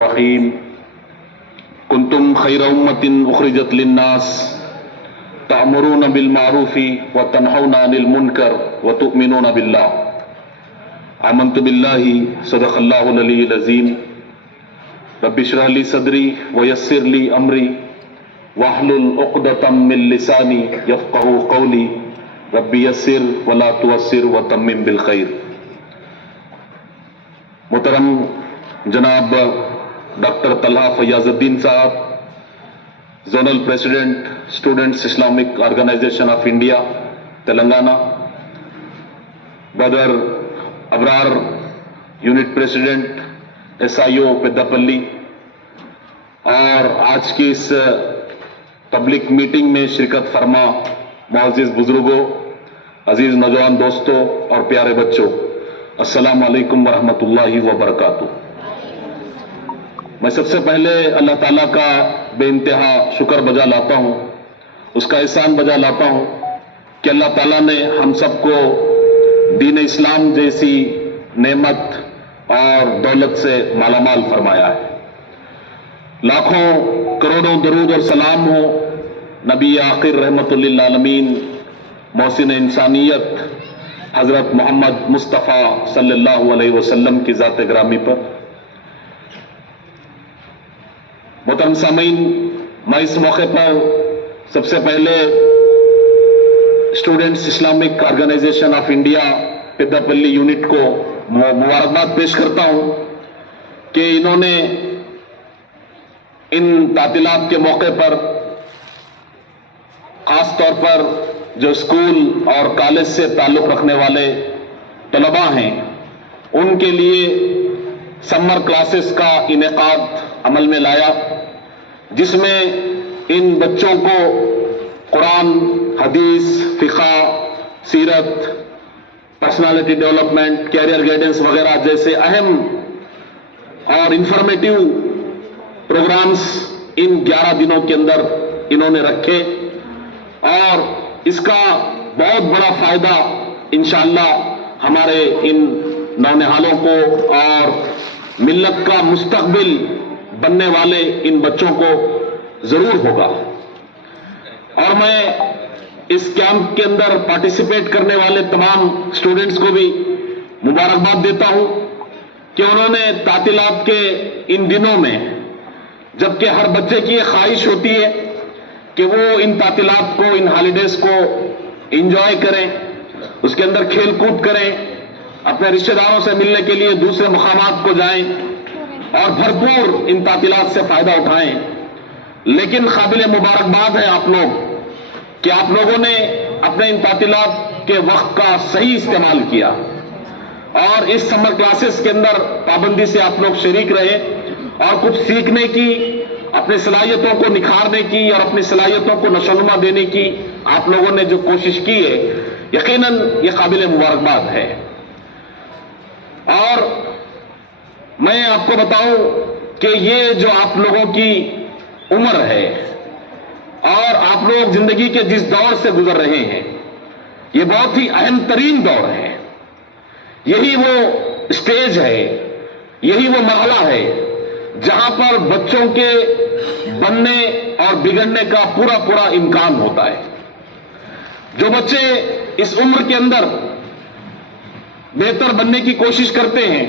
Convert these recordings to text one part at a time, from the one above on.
الرحيم كنتم خير أمة أخرجت للناس تأمرون بالمعروف وتنهون عن المنكر وتؤمنون بالله آمنت بالله صدق الله العلي العظيم رب اشرح لي صدري ويسر لي أمري واحلل عقدة من لساني يفقهوا قولي رب يسر ولا تعسر وتمم بالخير. محترم جناب ڈاکٹر طلحہ فیاض الدین صاحب، zonal president students Islamic organization of India Telangana, Badr Abrar unit president SIO Peddapalli, اور آج کی اس پبلک میٹنگ میں شرکت فرما معزز بزرگوں، عزیز نوجوان دوستوں اور پیارے بچوں، السلام علیکم ورحمۃ اللہ وبرکاتہ. میں سب سے پہلے اللہ تعالیٰ کا بے انتہا شکر بجا لاتا ہوں، اس کا احسان بجا لاتا ہوں کہ اللہ تعالیٰ نے ہم سب کو دین اسلام جیسی نعمت اور دولت سے مالا مال فرمایا ہے. لاکھوں کروڑوں درود اور سلام ہو نبی آخر رحمت للعالمین محسن انسانیت حضرت محمد مصطفیٰ صلی اللہ علیہ وسلم کی ذات گرامی پر. محترم سامعین، میں اس موقع پر سب سے پہلے Students Islamic organization of India Peddapalli unit کو مبارکباد پیش کرتا ہوں کہ انہوں نے ان تعطیلات کے موقع پر خاص طور پر جو اسکول اور کالج سے تعلق رکھنے والے طلباء ہیں ان کے لیے سمر کلاسز کا انعقاد عمل میں لایا، جس میں ان بچوں کو قرآن، حدیث، فقہ، سیرت، پرسنالٹی ڈیولپمنٹ، کیریئر گائیڈنس وغیرہ جیسے اہم اور انفارمیٹیو پروگرامز ان 11 دنوں کے اندر انہوں نے رکھے، اور اس کا بہت بڑا فائدہ انشاءاللہ ہمارے ان نونہالوں کو اور ملت کا مستقبل بننے والے ان بچوں کو ضرور ہوگا. اور میں اس کیمپ کے اندر پارٹیسپیٹ کرنے والے تمام اسٹوڈنٹس کو بھی مبارکباد دیتا ہوں کہ انہوں نے تعطیلات کے ان دنوں میں، جبکہ ہر بچے کی یہ خواہش ہوتی ہے کہ وہ ان تعطیلات کو، ان ہالیڈیز کو انجوائے کریں، اس کے اندر کھیل کود کریں، اپنے رشتہ داروں سے ملنے کے لیے دوسرے مقامات کو جائیں اور بھرپور ان تعطیلات سے فائدہ اٹھائیں. لیکن قابل مبارکباد ہے آپ لوگ کہ آپ لوگوں نے اپنے ان تعطیلات کے وقت کا صحیح استعمال کیا اور اس سمر کلاسز کے اندر پابندی سے آپ لوگ شریک رہے اور کچھ سیکھنے کی، اپنی صلاحیتوں کو نکھارنے کی اور اپنی صلاحیتوں کو نشو و نما دینے کی آپ لوگوں نے جو کوشش کی ہے، یقیناً یہ قابل مبارکباد ہے. اور میں آپ کو بتاؤں کہ یہ جو آپ لوگوں کی عمر ہے اور آپ لوگ زندگی کے جس دور سے گزر رہے ہیں، یہ بہت ہی اہم ترین دور ہے. یہی وہ اسٹیج ہے، یہی وہ مرحلہ ہے جہاں پر بچوں کے بننے اور بگڑنے کا پورا امکان ہوتا ہے. جو بچے اس عمر کے اندر بہتر بننے کی کوشش کرتے ہیں،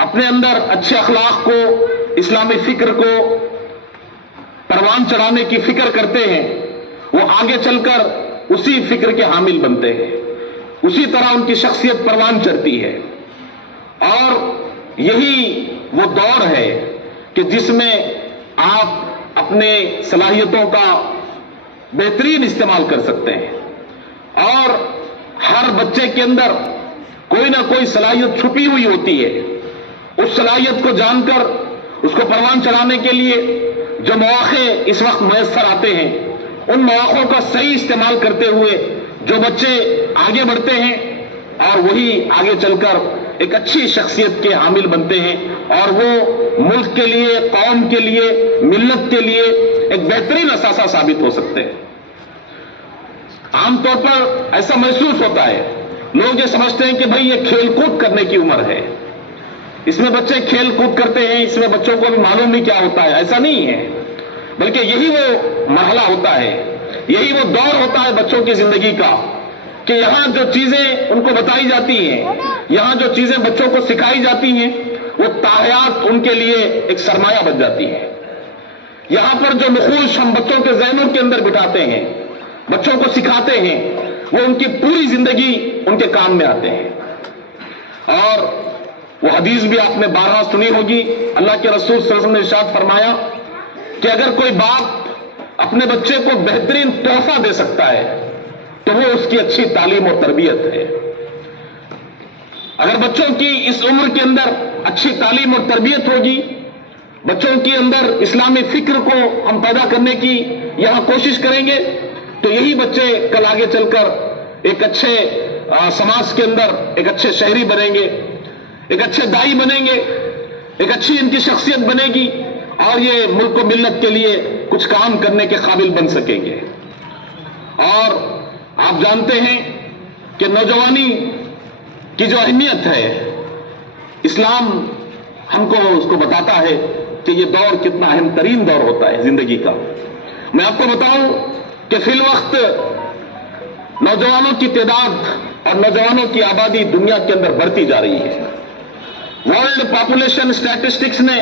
اپنے اندر اچھے اخلاق کو، اسلامی فکر کو پروان چڑھانے کی فکر کرتے ہیں، وہ آگے چل کر اسی فکر کے حامل بنتے ہیں، اسی طرح ان کی شخصیت پروان چڑھتی ہے. اور یہی وہ دور ہے کہ جس میں آپ اپنے صلاحیتوں کا بہترین استعمال کر سکتے ہیں. اور ہر بچے کے اندر کوئی نہ کوئی صلاحیت چھپی ہوئی ہوتی ہے. اس صلاحیت کو جان کر اس کو پروان چڑھانے کے لیے جو مواقع اس وقت میسر آتے ہیں، ان مواقعوں کا صحیح استعمال کرتے ہوئے جو بچے آگے بڑھتے ہیں اور وہی آگے چل کر ایک اچھی شخصیت کے حامل بنتے ہیں اور وہ ملک کے لیے، قوم کے لیے، ملت کے لیے ایک بہترین اثاثہ ثابت ہو سکتے ہیں. عام طور پر ایسا محسوس ہوتا ہے، لوگ یہ سمجھتے ہیں کہ بھئی یہ کھیل کود کرنے کی عمر ہے، اس میں بچے کھیل کود کرتے ہیں، اس میں بچوں کو بھی معلوم نہیں کیا ہوتا ہے، ایسا نہیں ہے، بلکہ یہی وہ مرحلہ ہوتا ہے، یہی وہ دور ہوتا ہے بچوں کی زندگی کا کہ یہاں جو چیزیں ان کو بتائی جاتی ہیں، یہاں جو چیزیں بچوں کو سکھائی جاتی ہیں، وہ تاحیات ان کے لیے ایک سرمایہ بن جاتی ہے۔ یہاں پر جو نقوش ہم بچوں کے ذہنوں کے اندر بٹھاتے ہیں، بچوں کو سکھاتے ہیں، وہ ان کی پوری زندگی ان کے کام میں آتے ہیں۔ اور وہ حدیث بھی آپ نے بارہا سنی ہوگی، اللہ کے رسول صلی اللہ علیہ وسلم نے ارشاد فرمایا کہ اگر کوئی باپ اپنے بچے کو بہترین تحفہ دے سکتا ہے تو وہ اس کی اچھی تعلیم اور تربیت ہے۔ اگر بچوں کی اس عمر کے اندر اچھی تعلیم اور تربیت ہوگی، بچوں کے اندر اسلامی فکر کو ہم پیدا کرنے کی یہاں کوشش کریں گے، تو یہی بچے کل آگے چل کر ایک اچھے سماج کے اندر ایک اچھے شہری بنیں گے، ایک اچھے دائی بنیں گے، ایک اچھی ان کی شخصیت بنے گی، اور یہ ملک و ملت کے لیے کچھ کام کرنے کے قابل بن سکیں گے۔ اور آپ جانتے ہیں کہ نوجوانی کی جو اہمیت ہے، اسلام ہم کو اس کو بتاتا ہے کہ یہ دور کتنا اہم ترین دور ہوتا ہے زندگی کا۔ میں آپ کو بتاؤں کہ فی الوقت نوجوانوں کی تعداد اور نوجوانوں کی آبادی دنیا کے اندر بڑھتی جا رہی ہے۔ ورلڈ پاپولیشن اسٹیٹسٹکس نے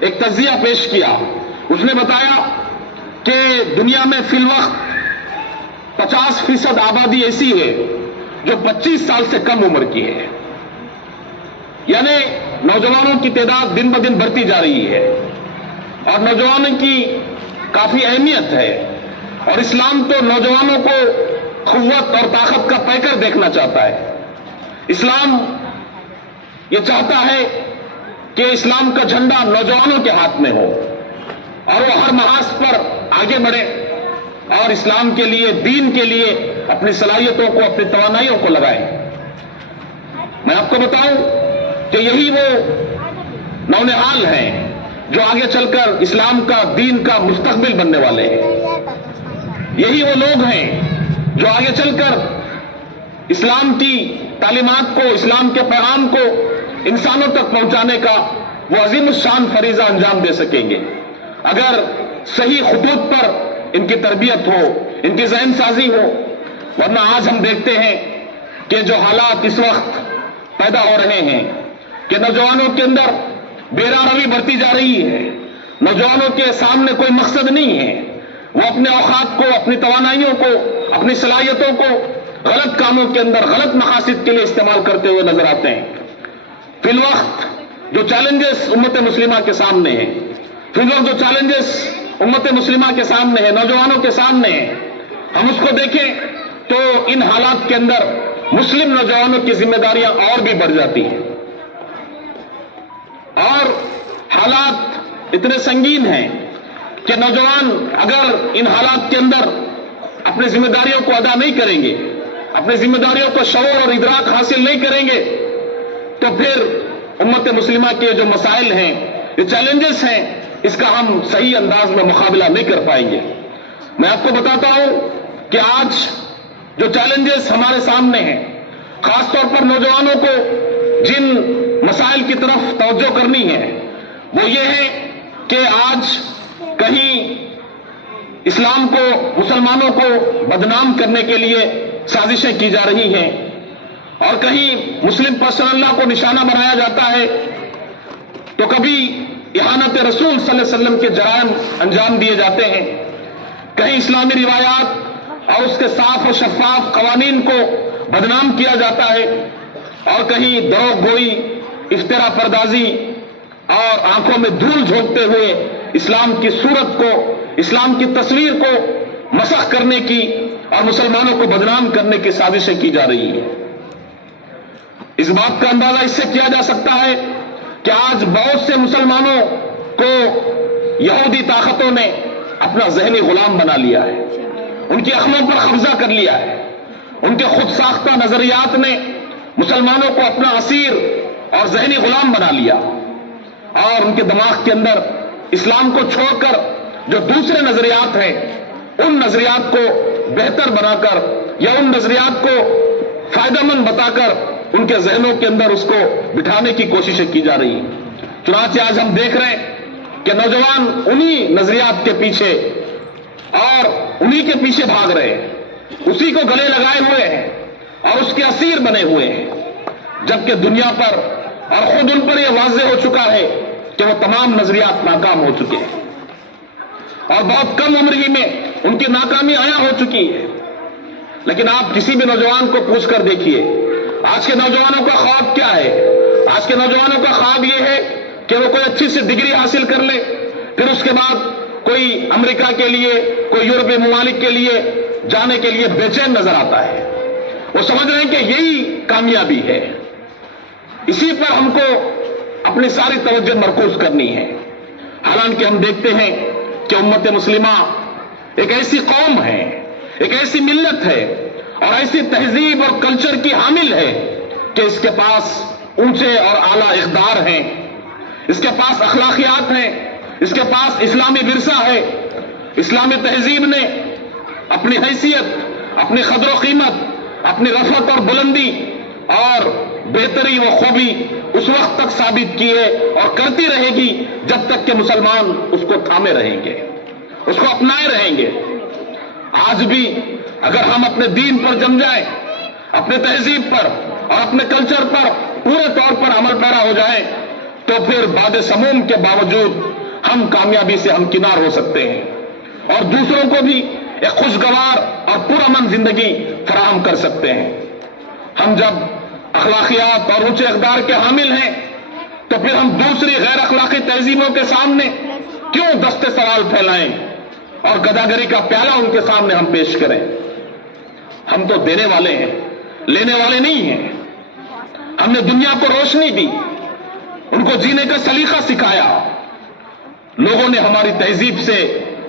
ایک تجزیہ پیش کیا، اس نے بتایا کہ دنیا میں فی الوقت 50% آبادی ایسی ہے جو 25 سال سے کم عمر کی ہے، یعنی نوجوانوں کی تعداد دن بدن بڑھتی جا رہی ہے، اور نوجوانوں کی کافی اہمیت ہے، اور اسلام تو نوجوانوں کو قوت اور طاقت کا پیکر دیکھنا چاہتا ہے۔ اسلام یہ چاہتا ہے کہ اسلام کا جھنڈا نوجوانوں کے ہاتھ میں ہو، اور وہ ہر محاذ پر آگے بڑھے اور اسلام کے لیے، دین کے لیے اپنی صلاحیتوں کو، اپنی توانائیوں کو لگائیں۔ میں آپ کو بتاؤں کہ یہی وہ نونہال ہیں جو آگے چل کر اسلام کا، دین کا مستقبل بننے والے ہیں۔ یہی وہ لوگ ہیں جو آگے چل کر اسلام کی تعلیمات کو، اسلام کے پیغام کو انسانوں تک پہنچانے کا وہ عظیم الشان فریضہ انجام دے سکیں گے، اگر صحیح خطوط پر ان کی تربیت ہو، ان کی ذہن سازی ہو۔ ورنہ آج ہم دیکھتے ہیں کہ جو حالات اس وقت پیدا ہو رہے ہیں کہ نوجوانوں کے اندر بےراروی بڑھتی جا رہی ہے، نوجوانوں کے سامنے کوئی مقصد نہیں ہے، وہ اپنے اوقات کو، اپنی توانائیوں کو، اپنی صلاحیتوں کو غلط کاموں کے اندر، غلط مقاصد کے لیے استعمال کرتے ہوئے نظر آتے ہیں۔ فی الوقت جو چیلنجز امت مسلمہ کے سامنے ہیں، فی الوقت جو چیلنجز امت مسلمہ کے سامنے ہیں، نوجوانوں کے سامنے ہیں، ہم اس کو دیکھیں تو ان حالات کے اندر مسلم نوجوانوں کی ذمہ داریاں اور بھی بڑھ جاتی ہیں، اور حالات اتنے سنگین ہیں کہ نوجوان اگر ان حالات کے اندر اپنی ذمہ داریوں کو ادا نہیں کریں گے، اپنی ذمہ داریوں کو شعور اور ادراک حاصل نہیں کریں گے، تو پھر امت مسلمہ کے جو مسائل ہیں، یہ چیلنجز ہیں، اس کا ہم صحیح انداز میں مقابلہ نہیں کر پائیں گے۔ میں آپ کو بتاتا ہوں کہ آج جو چیلنجز ہمارے سامنے ہیں، خاص طور پر نوجوانوں کو جن مسائل کی طرف توجہ کرنی ہے، وہ یہ ہے کہ آج کہیں اسلام کو، مسلمانوں کو بدنام کرنے کے لیے سازشیں کی جا رہی ہیں، اور کہیں مسلم پرسنل لا کو نشانہ بنایا جاتا ہے، تو کبھی اہانت رسول صلی اللہ علیہ وسلم کے جرائم انجام دیے جاتے ہیں، کہیں اسلامی روایات اور اس کے صاف اور شفاف قوانین کو بدنام کیا جاتا ہے، اور کہیں دروغ گوئی، افترا پردازی اور آنکھوں میں دھول جھونکتے ہوئے اسلام کی صورت کو، اسلام کی تصویر کو مسخ کرنے کی اور مسلمانوں کو بدنام کرنے کی سازشیں کی جا رہی ہیں۔ اس بات کا اندازہ اس سے کیا جا سکتا ہے کہ آج بہت سے مسلمانوں کو یہودی طاقتوں نے اپنا ذہنی غلام بنا لیا ہے، ان کی عقلوں پر قبضہ کر لیا ہے، ان کے خود ساختہ نظریات نے مسلمانوں کو اپنا اسیر اور ذہنی غلام بنا لیا، اور ان کے دماغ کے اندر اسلام کو چھوڑ کر جو دوسرے نظریات ہیں، ان نظریات کو بہتر بنا کر یا ان نظریات کو فائدہ مند بتا کر ان کے ذہنوں کے اندر اس کو بٹھانے کی کوششیں کی جا رہی ہیں۔ چنانچہ آج ہم دیکھ رہے ہیں کہ نوجوان انہی نظریات کے پیچھے اور انہی کے پیچھے بھاگ رہے ہیں، اسی کو گلے لگائے ہوئے ہیں اور اس کے اسیر بنے ہوئے ہیں، جبکہ دنیا پر اور خود ان پر یہ واضح ہو چکا ہے کہ وہ تمام نظریات ناکام ہو چکے ہیں اور بہت کم عمر ہی میں ان کی ناکامی عیاں ہو چکی ہے۔ لیکن آپ کسی بھی نوجوان کو پوچھ کر دیکھیے، آج کے نوجوانوں کا خواب کیا ہے؟ آج کے نوجوانوں کا خواب یہ ہے کہ وہ کوئی اچھی سی ڈگری حاصل کر لے، پھر اس کے بعد کوئی امریکہ کے لیے، کوئی یورپی ممالک کے لیے جانے کے لیے بے چین نظر آتا ہے۔ وہ سمجھ رہے ہیں کہ یہی کامیابی ہے، اسی پر ہم کو اپنی ساری توجہ مرکوز کرنی ہے۔ حالانکہ ہم دیکھتے ہیں کہ امت مسلمہ ایک ایسی قوم ہے، ایک ایسی ملت ہے اور ایسی تہذیب اور کلچر کی حامل ہے کہ اس کے پاس اونچے اور اعلیٰ اقدار ہیں، اس کے پاس اخلاقیات ہیں، اس کے پاس اسلامی ورثہ ہے۔ اسلامی تہذیب نے اپنی حیثیت، اپنی قدر و قیمت، اپنی رفعت اور بلندی اور بہتری و خوبی اس وقت تک ثابت کی ہے اور کرتی رہے گی جب تک کہ مسلمان اس کو تھامے رہیں گے، اس کو اپنائے رہیں گے۔ آج بھی اگر ہم اپنے دین پر جم جائیں، اپنے تہذیب پر اور اپنے کلچر پر پورے طور پر عمل پیرا ہو جائیں تو پھر باد سموم کے باوجود ہم کامیابی سے ہمکنار ہو سکتے ہیں اور دوسروں کو بھی ایک خوشگوار اور پرامن زندگی فراہم کر سکتے ہیں۔ ہم جب اخلاقیات اور اونچے اقدار کے حامل ہیں تو پھر ہم دوسری غیر اخلاقی تہذیبوں کے سامنے کیوں دستے سوال پھیلائیں اور گداگری کا پیالہ ان کے سامنے ہم پیش کریں؟ ہم تو دینے والے ہیں، لینے والے نہیں ہیں۔ ہم نے دنیا کو روشنی دی، ان کو جینے کا سلیقہ سکھایا۔ لوگوں نے ہماری تہذیب سے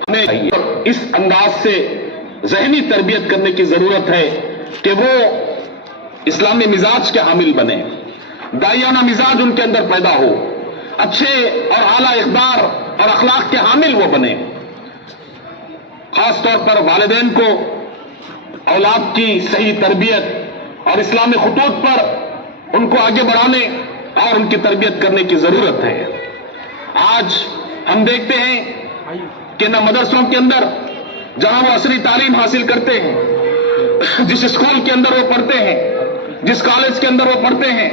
ہمیں اس انداز سے ذہنی تربیت کرنے کی ضرورت ہے کہ وہ اسلامی مزاج کے حامل بنے، داعیانہ مزاج ان کے اندر پیدا ہو، اچھے اور اعلیٰ اقدار اور اخلاق کے حامل وہ بنے۔ خاص طور پر والدین کو اولاد کی صحیح تربیت اور اسلامی خطوط پر ان کو آگے بڑھانے اور ان کی تربیت کرنے کی ضرورت ہے۔ آج ہم دیکھتے ہیں کہ نہ مدرسوں کے اندر جہاں وہ عصری تعلیم حاصل کرتے ہیں، جس اسکول کے اندر وہ پڑھتے ہیں، جس کالج کے اندر وہ پڑھتے ہیں،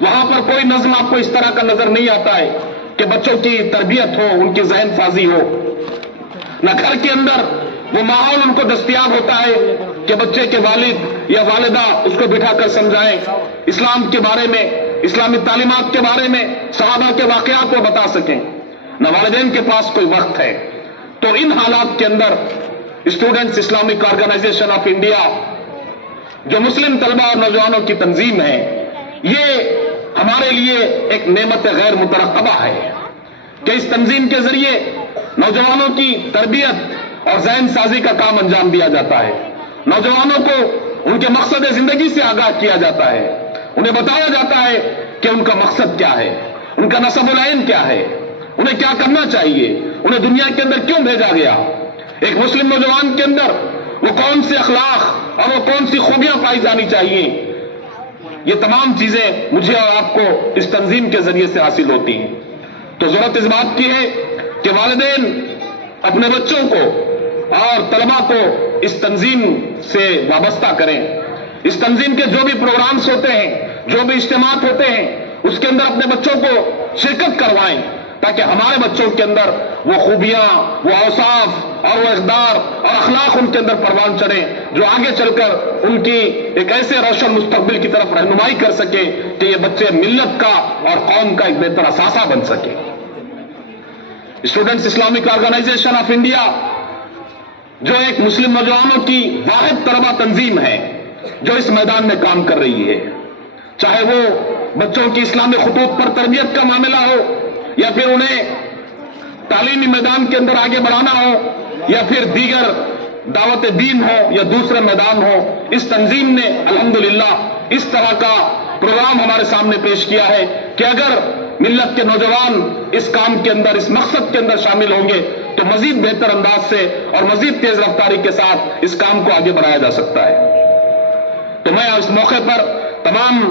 وہاں پر کوئی نظم آپ کو اس طرح کا نظر نہیں آتا ہے کہ بچوں کی تربیت ہو، ان کی ذہن سازی ہو۔ نہ گھر کے اندر وہ ماحول ان کو دستیاب ہوتا ہے کہ بچے کے والد یا والدہ اس کو بٹھا کر سمجھائیں، اسلام کے بارے میں، اسلامی تعلیمات کے بارے میں، صحابہ کے واقعات کو بتا سکیں۔ نہ والدین کے پاس کوئی وقت ہے۔ تو ان حالات کے اندر Students Islamic organization of India جو مسلم طلبہ اور نوجوانوں کی تنظیم ہے، یہ ہمارے لیے ایک نعمت غیر مترقبہ ہے کہ اس تنظیم کے ذریعے نوجوانوں کی تربیت اور ذہن سازی کا کام انجام دیا جاتا ہے۔ نوجوانوں کو ان کے مقصد زندگی سے آگاہ کیا جاتا ہے، انہیں بتایا جاتا ہے کہ ان کا مقصد کیا ہے، ان کا نسب العین کیا ہے، انہیں کیا کرنا چاہیے، انہیں دنیا کے اندر کیوں بھیجا گیا، ایک مسلم نوجوان کے اندر وہ کون سے اخلاق اور وہ کون سی خوبیاں پائی جانی چاہیے۔ یہ تمام چیزیں مجھے اور آپ کو اس تنظیم کے ذریعے سے حاصل ہوتی ہیں۔ تو ضرورت اس بات کی ہے کہ والدین اپنے بچوں کو اور طلباء کو اس تنظیم سے وابستہ کریں۔ اس تنظیم کے جو بھی پروگرامز ہوتے ہیں، جو بھی اجتماعات ہوتے ہیں، اس کے اندر اپنے بچوں کو شرکت کروائیں تاکہ ہمارے بچوں کے اندر وہ خوبیاں، وہ اوصاف اور وہ اقدار اور اخلاق ان کے اندر پروان چڑھیں جو آگے چل کر ان کی ایک ایسے روشن مستقبل کی طرف رہنمائی کر سکیں کہ یہ بچے ملت کا اور قوم کا ایک بہتر اثاثہ بن سکیں۔ Students Islamic organization of India جو ایک مسلم نوجوانوں کی واحد طلبہ تنظیم ہے جو اس میدان میں کام کر رہی ہے، چاہے وہ بچوں کی اسلامی خطوط پر تربیت کا معاملہ ہو یا پھر انہیں تعلیمی میدان کے اندر آگے بڑھانا ہو یا پھر دیگر دعوت دین ہو یا دوسرے میدان ہو، اس تنظیم نے الحمدللہ اس طرح کا پروگرام ہمارے سامنے پیش کیا ہے کہ اگر ملت کے نوجوان اس کام کے اندر، اس مقصد کے اندر شامل ہوں گے تو مزید بہتر انداز سے اور مزید تیز رفتاری کے ساتھ اس کام کو آگے بڑھایا جا سکتا ہے۔ تو میں اس موقع پر تمام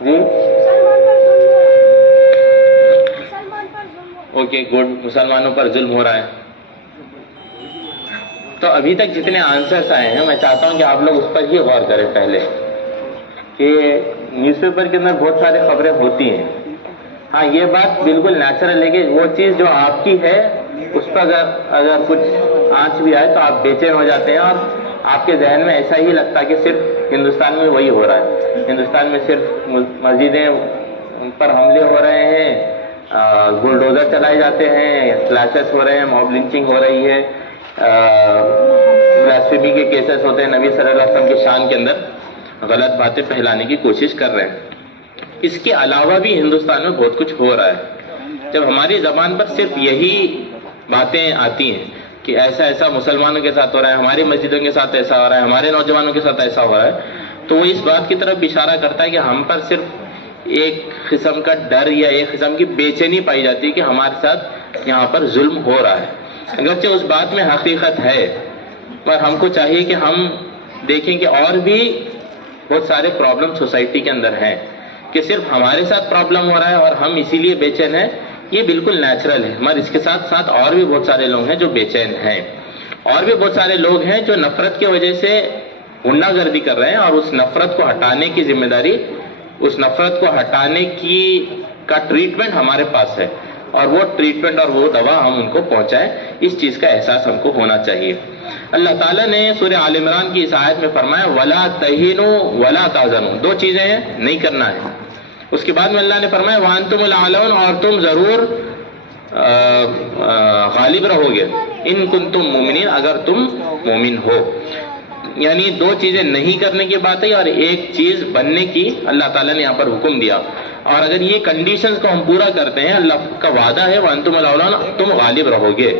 جی اوکے گڈ، مسلمانوں پر ظلم ہو رہا ہے. تو ابھی تک جتنے آنسرس آئے ہیں میں چاہتا ہوں کہ آپ لوگ اس پر ہی غور کریں پہلے، کہ نیوز پیپر کے اندر بہت ساری خبریں ہوتی ہیں. ہاں یہ بات بالکل نیچرل ہے کہ وہ چیز جو آپ کی ہے اس پر اگر کچھ آنچ بھی آئے تو آپ بے چین ہو جاتے ہیں، اور آپ کے ذہن میں ایسا ہی لگتا ہے کہ صرف ہندوستان میں وہی ہو رہا ہے، ہندوستان میں صرف مسجدیں پر حملے ہو رہے ہیں، بلڈوزر چلائے جاتے ہیں، کلاشز ہو رہے ہیں، موب لنچنگ ہو رہی ہے، بلاسفیمی کے کیسز ہوتے ہیں، نبی صلی اللہ علیہ وسلم کی شان کے اندر غلط باتیں پھیلانے کی کوشش کر رہے ہیں. اس کے علاوہ بھی ہندوستان میں بہت کچھ ہو رہا ہے. جب ہماری زبان پر صرف یہی باتیں آتی ہیں کہ ایسا ایسا مسلمانوں کے ساتھ ہو رہا ہے، ہماری مسجدوں کے ساتھ ایسا ہو رہا ہے، ہمارے نوجوانوں کے ساتھ ایسا ہو رہا ہے، تو وہ اس بات کی طرف اشارہ کرتا ہے کہ ہم پر صرف ایک قسم کا ڈر یا ایک قسم کی بے چینی پائی جاتی ہے کہ ہمارے ساتھ یہاں پر ظلم ہو رہا ہے. اگرچہ اس بات میں حقیقت ہے، پر ہم کو چاہیے کہ ہم دیکھیں کہ اور بھی بہت سارے پرابلم سوسائٹی کے اندر ہیں، کہ صرف ہمارے ساتھ پرابلم ہو رہا ہے اور ہم اسی لیے بے چین ہیں، یہ بالکل نیچرل ہے. مگر اس کے ساتھ ساتھ اور بھی بہت سارے لوگ ہیں جو بے چین ہیں، اور بھی بہت سارے لوگ ہیں جو نفرت کی وجہ سے غنڈہ گردی کر رہے ہیں، اور اس نفرت کو ہٹانے کی ذمہ داری، اس نفرت کو ہٹانے کا ٹریٹمنٹ ہمارے پاس ہے، اور وہ ٹریٹمنٹ اور وہ دوا ہم ان کو پہنچائیں، اس چیز کا احساس ہم کو ہونا چاہیے. اللہ تعالیٰ نے سورہ آل عمران کی اس آیت میں فرمایا وَلَا تَهِنُوا وَلَا تَحْزَنُوا، دو چیزیں ہیں نہیں کرنا ہے. اس کے بعد میں اللہ نے فرمایا وَأَنْتُمُ الْأَعْلَوْنَ، اور تم ضرور غالب رہو گے، ان کنتم مومنین، اگر تم مومن ہو. یعنی دو چیزیں نہیں کرنے کی بات ہے اور ایک چیز بننے کی اللہ تعالیٰ نے یہاں پر حکم دیا. اور اگر یہ کنڈیشنز کو ہم پورا کرتے ہیں، اللہ کا وعدہ ہے وَأَنْتُمُ الْأَعْلَوْنَ، تم غالب رہو گے.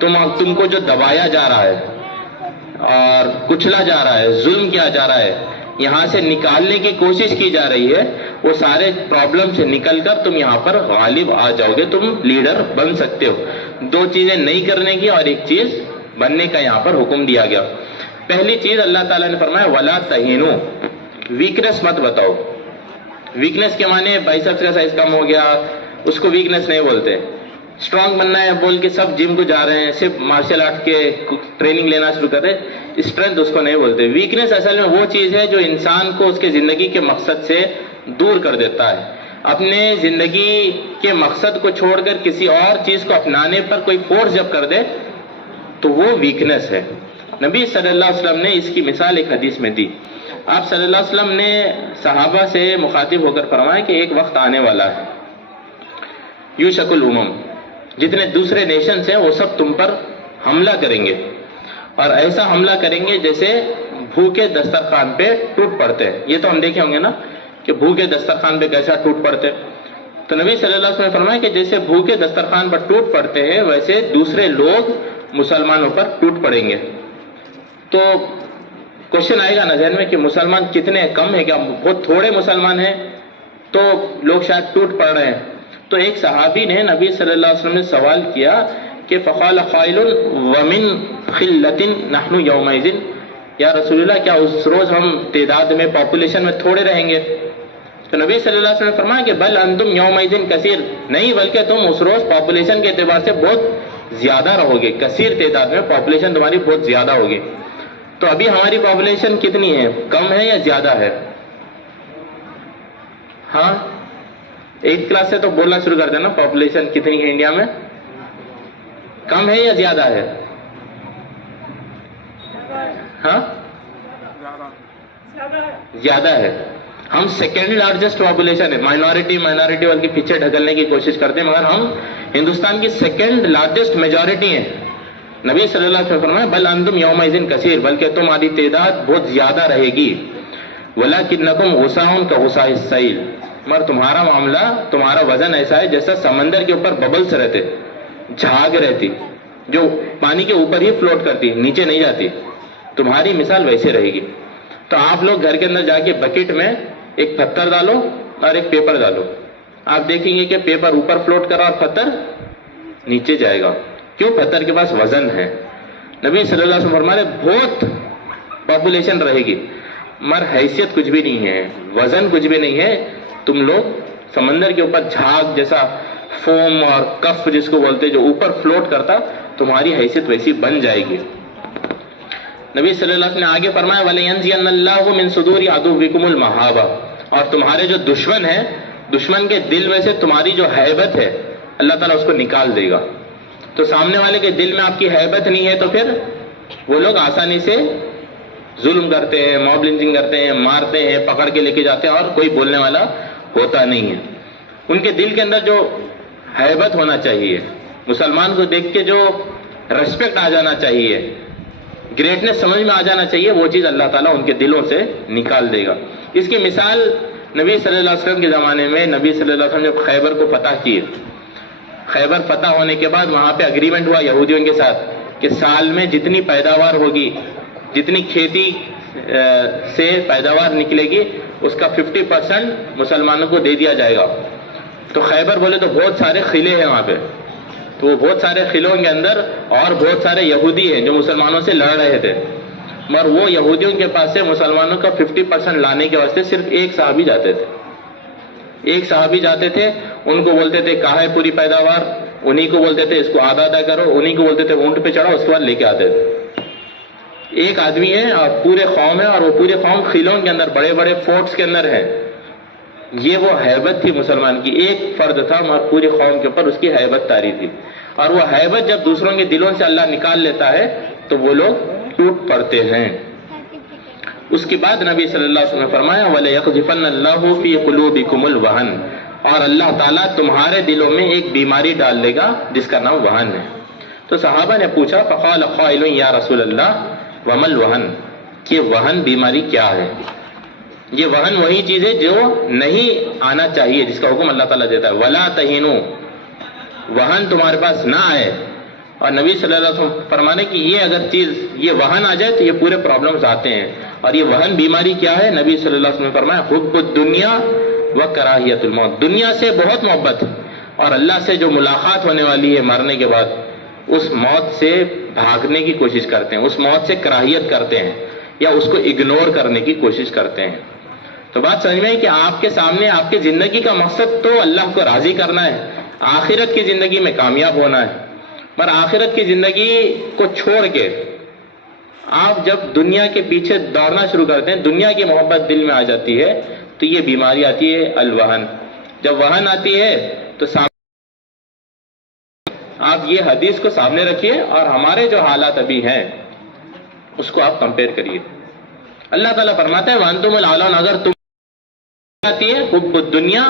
تم کو جو دبایا جا رہا ہے اور کچلا جا رہا ہے، ظلم کیا جا رہا ہے، یہاں سے نکالنے کی کوشش کی جا رہی ہے، وہ سارے پرابلم سے نکل کر تم یہاں پر غالب آ جاؤ گے، تم لیڈر بن سکتے ہو. دو چیزیں نہیں کرنے کی اور ایک چیز بننے کا یہاں پر حکم دیا گیا. پہلی چیز اللہ تعالیٰ نے فرمایا وَلَا تَهِنُوا، ویکنس مت بتاؤ. ویکنس کے معنی بائسپس کا سائز کم ہو گیا، اس کو ویکنس نہیں بولتے. اسٹرانگ بننا ہے بول کے سب جم کو جا رہے ہیں، صرف مارشل آرٹ کے ٹریننگ لینا شروع کر رہے، اسٹرینتھ اس کو نہیں بولتے. ویکنس اصل میں وہ چیز ہے جو انسان کو اس کے زندگی کے مقصد سے دور کر دیتا ہے. اپنے زندگی کے مقصد کو چھوڑ کر کسی اور چیز کو اپنانے پر کوئی فورس جب کر دے تو وہ ویکنس ہے. نبی صلی اللہ علیہ وسلم نے اس کی مثال ایک حدیث میں دی. آپ صلی اللہ علیہ وسلم نے صحابہ سے مخاطب ہو کر فرمایا کہ ایک وقت آنے والا ہے، یوشک الامم، جتنے دوسرے نیشنز ہیں وہ سب تم پر حملہ کریں گے، اور ایسا حملہ کریں گے جیسے بھوکے دسترخوان پہ ٹوٹ پڑتے ہیں. یہ تو ہم دیکھے ہوں گے نا کہ بھوکے دسترخوان پہ کیسا ٹوٹ پڑتے. تو نبی صلی اللہ علیہ وسلم نے فرمایا کہ جیسے بھوکے دسترخوان پر ٹوٹ پڑتے ہیں ویسے دوسرے لوگ مسلمانوں پر ٹوٹ پڑیں گے. تو کوشچن آئے گا نا ذہن میں کہ مسلمان کتنے کم ہیں، کیا بہت تھوڑے مسلمان ہیں تو لوگ شاید ٹوٹ پڑ رہے ہیں. تو ایک صحابی نے نبی صلی اللہ علیہ وسلم نے سوال کیا کہ فقال قائل ومن خلۃ نحن یومئذ، یا رسول اللہ کیا اس روز ہم تعداد میں پاپولیشن میں تھوڑے رہیں گے؟ تو نبی صلی اللہ علیہ وسلم نے فرمایا کہ بل انتم یومئذ کثیر، نہیں بلکہ تم اس روز پاپولیشن کے اعتبار سے بہت زیادہ رہو گے، کثیر تعداد میں پاپولیشن تمہاری بہت زیادہ ہوگی. تو ابھی ہماری پاپولیشن کتنی ہے، کم ہے یا زیادہ ہے؟ ہاں 8th کلاس سے تو بولنا شروع کر دینا، پاپولیشن کتنی ہے انڈیا میں، کم ہے یا زیادہ ہے؟ ہاں زیادہ ہے. ہم سیکنڈ لارجسٹ پاپولیشن ہے، مائنورٹی والے کے پیچھے ڈھکلنے کی کوشش کرتے ہیں، مگر ہم ہندوستان کی سیکنڈ لارجسٹ میجورٹی ہیں. نبی صلی اللہ علیہ وسلم فرمایا بل انتم یومئذ کثیر، بلکہ تمہاری تعداد بہت زیادہ رہے گی. ولکنکم غثاء کغثاء السیل، مگر تمہارا معاملہ، تمہارا وزن ایسا ہے جیسا سمندر کے اوپر ببلز رہتے، جھاگ رہتی، جو پانی کے اوپر ہی فلوٹ کرتی، نیچے نہیں جاتی. تمہاری مثال ویسے رہے گی. تو آپ لوگ گھر کے اندر جا کے بکٹ میں ایک پتھر ڈالو اور ایک پیپر ڈالو، آپ دیکھیں گے کہ پیپر اوپر فلوٹ کر اور پتھر نیچے جائے گا. کیوں؟ پتھر کے پاس وزن ہے. نبی صلی اللہ علیہ وسلم فرماتے بہت پاپولیشن رہے گی مگر حیثیت کچھ بھی نہیں ہے، وزن کچھ بھی نہیں ہے. تم لوگ سمندر کے اوپر جھاگ جیسا فوم اور کف جس کو بولتے جو اوپر فلوٹ کرتا، تمہاری حیثیت ویسی بن جائے گی۔ نبی صلی اللہ علیہ وسلم نے آگے فرمایا وَلَيَنزِعَنَّ اللَّهُ مِن صُدُورِ عَدُوِّكُمُ الْمَهَابَةَ، اور تمہارے جو دشمن ہیں، دشمن کے دل میں سے تمہاری جو ہیبت ہے اللہ تعالیٰ اس کو نکال دے گا۔ تو سامنے والے کے دل میں آپ کی ہیبت نہیں ہے تو پھر وہ لوگ آسانی سے ظلم کرتے ہیں، موب لنچنگ کرتے ہیں، مارتے ہیں، پکڑ کے لے کے جاتے ہیں، اور کوئی بولنے والا ہوتا نہیں ہے۔ ان کے دل کے اندر جو ہیبت ہونا چاہیے، مسلمان کو دیکھ کے جو ریسپیکٹ آ جانا چاہیے، گریٹنس سمجھ میں آ جانا چاہیے، وہ چیز اللہ تعالیٰ ان کے دلوں سے نکال دے گا۔ اس کی مثال نبی صلی اللہ علیہ وسلم کے زمانے میں نبی صلی اللہ علیہ وسلم جب خیبر کو فتح کیے، خیبر فتح ہونے کے بعد وہاں پہ اگریمنٹ ہوا یہودیوں کے ساتھ کہ سال میں جتنی پیداوار ہوگی، جتنی کھیتی سے پیداوار نکلے گی، اس کا 50% مسلمانوں کو دے دیا جائے گا۔ تو خیبر بولے تو بہت سارے قلعے ہیں وہاں پہ، تو وہ بہت سارے قلعوں کے اندر اور بہت سارے یہودی ہیں جو مسلمانوں سے لڑ رہے تھے، مگر وہ یہودیوں کے پاس سے مسلمانوں کا 50% لانے کے واسطے صرف ایک صحابی جاتے تھے، ایک صحابی جاتے تھے، ان کو بولتے تھے کہاں ہے پوری پیداوار، انہی کو بولتے تھے اس کو آدھا آدھا کرو، انہی کو بولتے تھے اونٹ پہ چڑھاؤ، اس کے بعد لے کے آتے تھے۔ ایک آدمی ہے اور پورے قوم ہے، اور وہ پورے قوم قلعوں کے اندر بڑے بڑے فورٹس کے اندر ہے۔ یہ وہ ہیبت تھی مسلمان کی، ایک فرد تھا مگر پوری قوم کے اوپر اس کی ہیبت طاری تھی، اور وہ ہیبت جب دوسروں کے دلوں سے اللہ نکال لیتا ہے تو وہ لوگ ٹوٹ پڑتے ہیں۔ اس کے بعد نبی صلی اللہ علیہ وسلم نے فرمایا وَلَيَقْذِفَنَّ اللَّهُ فِي قُلُوبِكُمُ الْوَهْنَ، اور اللہ تعالیٰ تمہارے دلوں میں ایک بیماری ڈال دے گا جس کا نام وہن ہے۔ تو صحابہ نے پوچھا فَقَالَ قَائِلٌ يَا رَسُولَ اللَّهِ وَمَا الْوَهْنُ، کہ وہن بیماری کیا ہے؟ یہ وہن وہی چیز ہے جو نہیں آنا چاہیے، جس کا حکم اللہ تعالیٰ دیتا ہے وَلَا تَهِنُوا، وہن تمہارے پاس نہ آئے۔ اور نبی صلی اللہ علیہ وسلم فرمانے کہ یہ اگر چیز یہ وہن آ جائے تو یہ پورے پرابلمز آتے ہیں۔ اور یہ وہن بیماری کیا ہے؟ نبی صلی اللہ علیہ وسلم نے فرمایا حب الدنیا و کراہیت الموت، دنیا سے بہت محبت اور اللہ سے جو ملاقات ہونے والی ہے مرنے کے بعد، اس موت سے بھاگنے کی کوشش کرتے ہیں، اس موت سے کراہیت کرتے ہیں یا اس کو اگنور کرنے کی کوشش کرتے ہیں۔ تو بات سمجھ میں ہے کہ آپ کے سامنے آپ کی زندگی کا مقصد تو اللہ کو راضی کرنا ہے، آخرت کی زندگی میں کامیاب ہونا ہے، پر آخرت کی زندگی کو چھوڑ کے آپ جب دنیا کے پیچھے دوڑنا شروع کرتے ہیں، دنیا کی محبت دل میں آ جاتی ہے تو یہ بیماری آتی ہے الوہن۔ جب وہن آتی ہے تو آپ یہ حدیث کو سامنے رکھیے اور ہمارے جو حالات ابھی ہیں اس کو آپ کمپیئر کریے۔ اللہ تعالیٰ فرماتا ہے وَأَنْتُمُ الْأَعْلَوْنَ، اگر تم آتی ہے حب الدنیا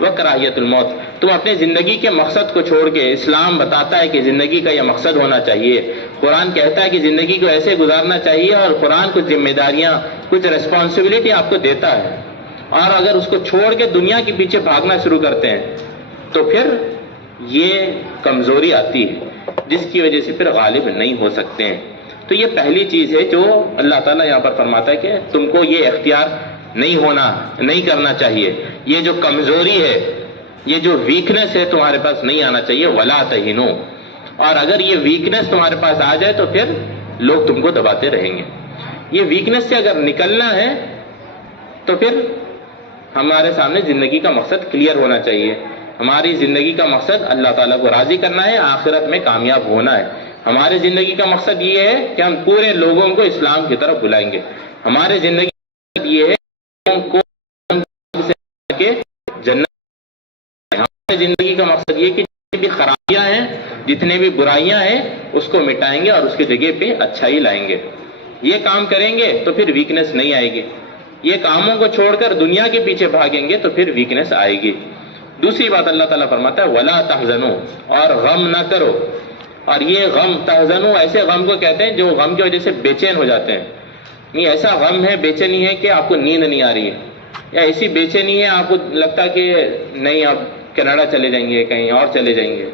و کراہیت الموت، تم اپنے زندگی کے مقصد کو چھوڑ کے، اسلام بتاتا ہے کہ زندگی کا یہ مقصد ہونا چاہیے، قرآن کہتا ہے کہ زندگی کو ایسے گزارنا چاہیے، اور قرآن کچھ ذمہ داریاں، کچھ ریسپانسبلٹی آپ کو دیتا ہے، اور اگر اس کو چھوڑ کے دنیا کے پیچھے بھاگنا شروع کرتے ہیں تو پھر یہ کمزوری آتی ہے جس کی وجہ سے پھر غالب نہیں ہو سکتے ہیں۔ تو یہ پہلی چیز ہے جو اللہ تعالیٰ یہاں پر فرماتا ہے کہ تم کو یہ اختیار نہیں کرنا چاہیے، یہ جو کمزوری ہے، یہ جو ویکنس ہے تمہارے پاس نہیں آنا چاہیے ولا تہنو، اور اگر یہ ویکنس تمہارے پاس آ جائے تو پھر لوگ تم کو دباتے رہیں گے۔ یہ ویکنس سے اگر نکلنا ہے تو پھر ہمارے سامنے زندگی کا مقصد کلیئر ہونا چاہیے۔ ہماری زندگی کا مقصد اللہ تعالیٰ کو راضی کرنا ہے، آخرت میں کامیاب ہونا ہے۔ ہماری زندگی کا مقصد یہ ہے کہ ہم پورے لوگوں کو اسلام کی طرف بلائیں گے۔ ہماری زندگی کا مقصد یہ ہے کو جنت، ہماری زندگی کا مقصد یہ کہ جتنی بھی خرابیاں ہیں، جتنے بھی برائیاں ہیں، اس کو مٹائیں گے اور اس کی جگہ پہ اچھائی لائیں گے۔ یہ کام کریں گے تو پھر ویکنس نہیں آئے گی، یہ کاموں کو چھوڑ کر دنیا کے پیچھے بھاگیں گے تو پھر ویکنس آئے گی۔ دوسری بات اللہ تعالیٰ فرماتا ہے ولا تحزنوا، اور غم نہ کرو۔ اور یہ غم تحزنوا ایسے غم کو کہتے ہیں جو غم کی وجہ سے بے چین ہو جاتے ہیں۔ نہیں، ایسا غم ہے، بے چینی ہے کہ آپ کو نیند نہیں آ رہی ہے، یا ایسی بے چینی ہے آپ کو لگتا کہ نہیں آپ کینیڈا چلے جائیں گے، کہیں اور چلے جائیں گے،